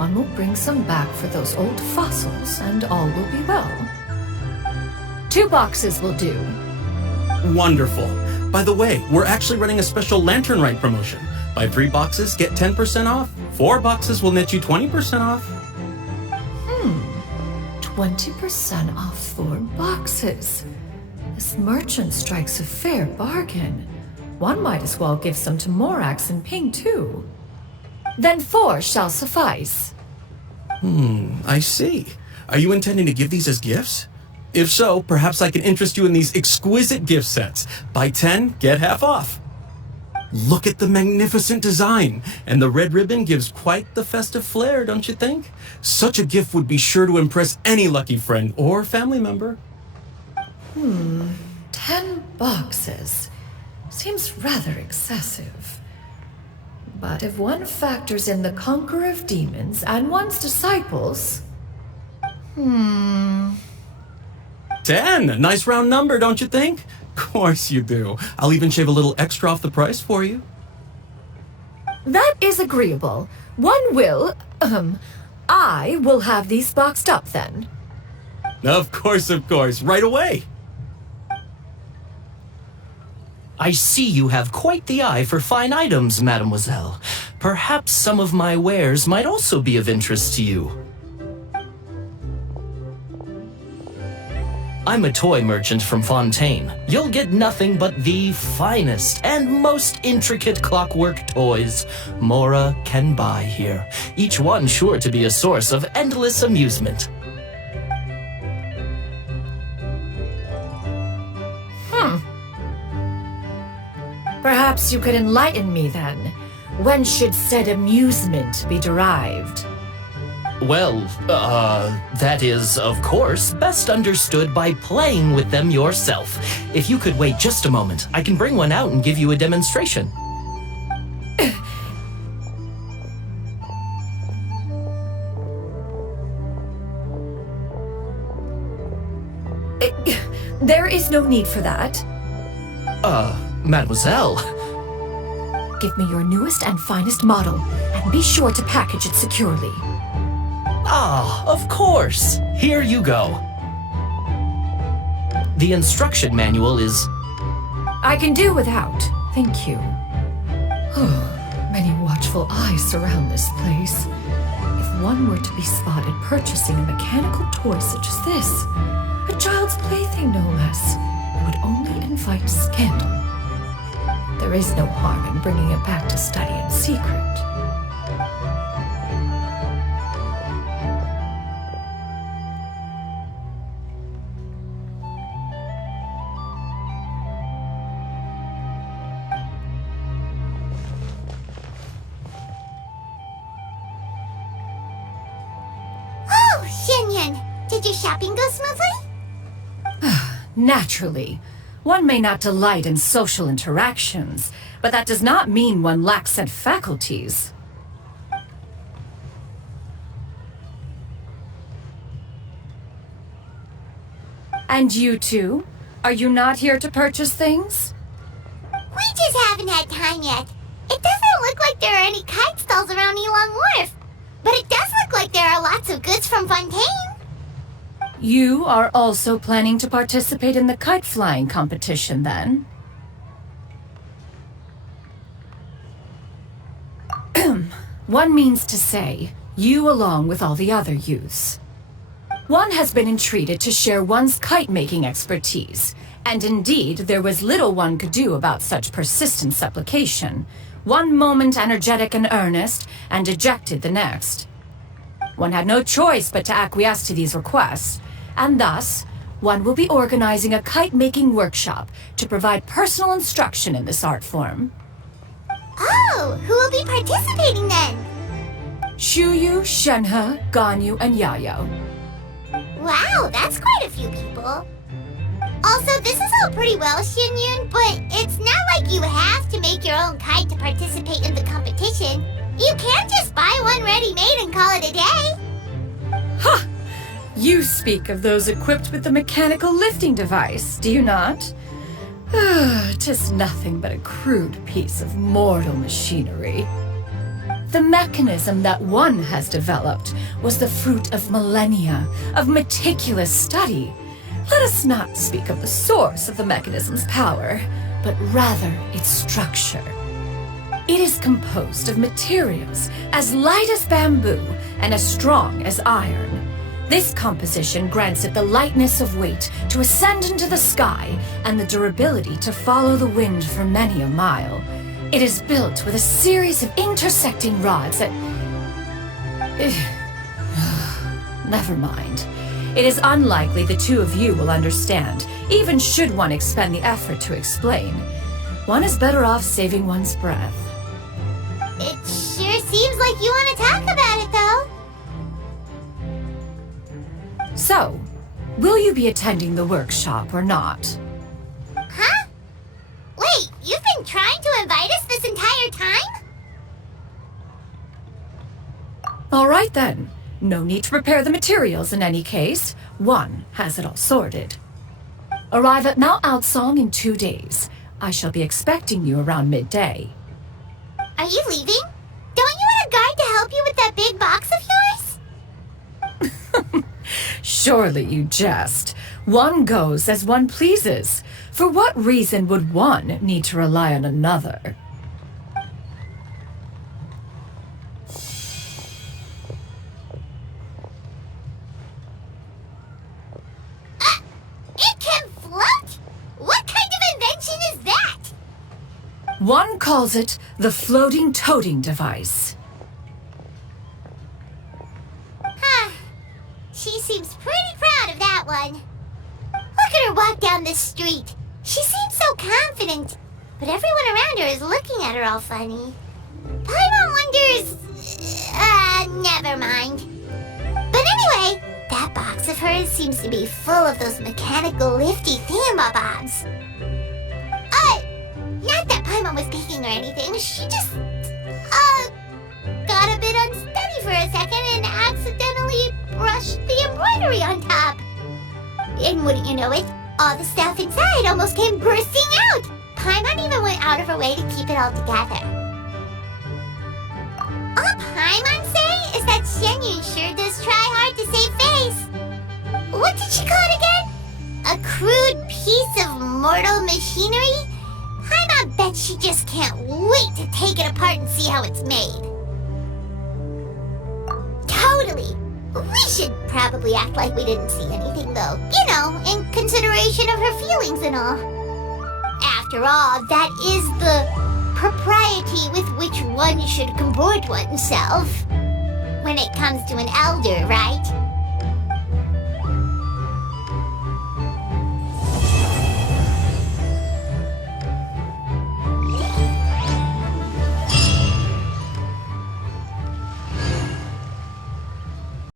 one will bring some back for those old fossils, and all will be well. 2 boxes will do. Wonderful. By the way, we're actually running a special lantern rite promotion. Buy 3 boxes, get 10% off. 4 boxes will net you 20% off. 20% off 4 boxes. This merchant strikes a fair bargain. One might as well give some to Morax and Ping too. Then 4 shall suffice. I see. Are you intending to give these as gifts? If so, perhaps I can interest you in these exquisite gift sets. Buy 10, get half off. Look at the magnificent design, and the red ribbon gives quite the festive flair, don't you think? Such a gift would be sure to impress any lucky friend or family member. 10 boxes. Seems rather excessive. But if one factors in the conqueror of demons and one's disciples... 10! A nice round number, don't you think? Of course you do. I'll even shave a little extra off the price for you. That is agreeable. One will... I will have these boxed up then. Of course, right away. I see you have quite the eye for fine items, mademoiselle. Perhaps some of my wares might also be of interest to you. I'm a toy merchant from Fontaine. You'll get nothing but the finest and most intricate clockwork toys Mora can buy here, each one sure to be a source of endless amusement. Perhaps you could enlighten me then. When should said amusement be derived? Well, that is, of course, best understood by playing with them yourself. If you could wait just a moment, I can bring one out and give you a demonstration. There is no need for that. Mademoiselle. Give me your newest and finest model, and be sure to package it securely. Ah, of course. Here you go. The instruction manual is... I can do without, thank you. Many watchful eyes surround this place. If one were to be spotted purchasing a mechanical toy such as this, a child's plaything no less, it would only invite scandal. There is no harm in bringing it back to study in secret. Oh, Xianyan, did your shopping go smoothly? Naturally. One may not delight in social interactions, but that does not mean one lacks said faculties. And you two? Are you not here to purchase things? We just haven't had time yet. It doesn't look like there are any kite stalls around Elon Wharf, but it does look like there are lots of goods from Fontaine. You are also planning to participate in the kite flying competition, then? One means to say, you along with all the other youths. One has been entreated to share one's kite-making expertise, and indeed there was little one could do about such persistent supplication. One moment energetic and earnest, and dejected the next. One had no choice but to acquiesce to these requests, and thus, one will be organizing a kite-making workshop to provide personal instruction in this art form. Oh, who will be participating then? Shuyu, Shenhe, Ganyu, and Yayo. Wow, that's quite a few people. Also, this is all pretty well, Xinyun, but it's not like you have to make your own kite to participate in the competition. You can't just buy one ready-made and call it a day. Ha! You speak of those equipped with the mechanical lifting device, do you not? 'Tis nothing but a crude piece of mortal machinery. The mechanism that one has developed was the fruit of millennia of meticulous study. Let us not speak of the source of the mechanism's power, but rather its structure. It is composed of materials as light as bamboo and as strong as iron. This composition grants it the lightness of weight to ascend into the sky and the durability to follow the wind for many a mile. It is built with a series of intersecting rods that... Never mind. It is unlikely the two of you will understand, even should one expend the effort to explain. One is better off saving one's breath. It sure seems like you want to talk about it, though. So, will you be attending the workshop or not? Huh? Wait, you've been trying to invite us this entire time? All right then. No need to prepare the materials in any case. One has it all sorted. Arrive at Mount Outsong in 2 days. I shall be expecting you around midday. Are you leaving? Don't you want a guard to help you with that big box of yours? Surely you jest. One goes as one pleases. For what reason would one need to rely on another? It can float? What kind of invention is that? One calls it the floating toting device. Huh. She seems pretty proud of that one. Look at her walk down the street. She seems so confident, but everyone around her is looking at her all funny. Paimon wonders... never mind. But anyway, that box of hers seems to be full of those mechanical lifty thingamabobs. Not that Paimon was peeking or anything. She just, got a bit unsteady for a second and accidentally brushed the embroidery on top. And wouldn't you know it, all the stuff inside almost came bursting out. Paimon even went out of her way to keep it all together. All Paimon say is that Xianyun sure does try hard to save face. What did she call it again? A crude piece of mortal machinery? Paimon bet she just can't wait to take it apart and see how it's made. Totally. We should probably act like we didn't see anything, though. You know, in consideration of her feelings and all. After all, that is the propriety with which one should comport oneself. When it comes to an elder, right?